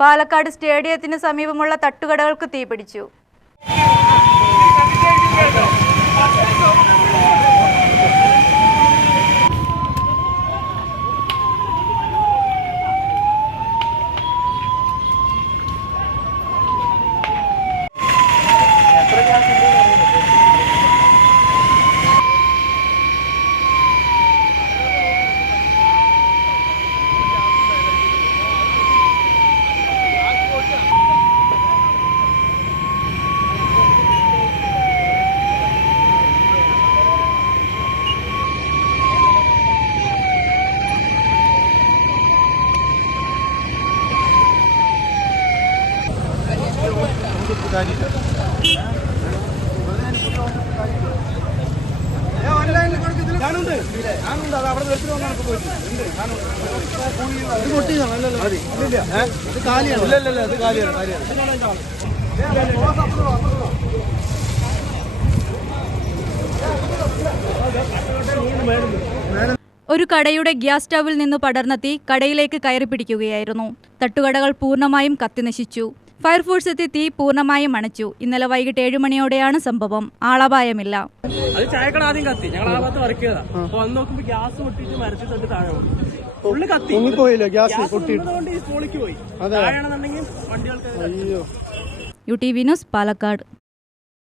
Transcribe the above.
പാലക്കാട് സ്റ്റേഡിയത്തിന് സമീപമുള്ള തട്ടുകടകൾക്ക് തീപിടിച്ചു. ഒരു കടയുടെ ഗ്യാസ് സ്റ്റൗവിൽ നിന്ന് പടർന്ന തീ കടയിലേക്ക് കയറി പിടിക്കുകയായിരുന്നു. തട്ടുകടകൾ പൂർണ്ണമായും കത്തിനശിച്ചു. ഫയർഫോഴ്സ് എത്തി തീ പൂർണ്ണമായും അണച്ചു. ഇന്നലെ വൈകിട്ട് 7 മണിയോടെയാണ് സംഭവം. ആളപായമില്ല. ചായക്കട ആദ്യം കത്തി. ഞങ്ങൾ ആ ഭാഗത്ത് വർക്ക് ചെയ്താ. അപ്പൊ വന്ന് നോക്കുമ്പോ ഗ്യാസ് പൊട്ടിയിട്ട് മരത്തിൽ തൊട്ട് താഴെ ഫുള്ള് കത്തി. ഗ്യാസ് പോയി. UTV news Palakkad.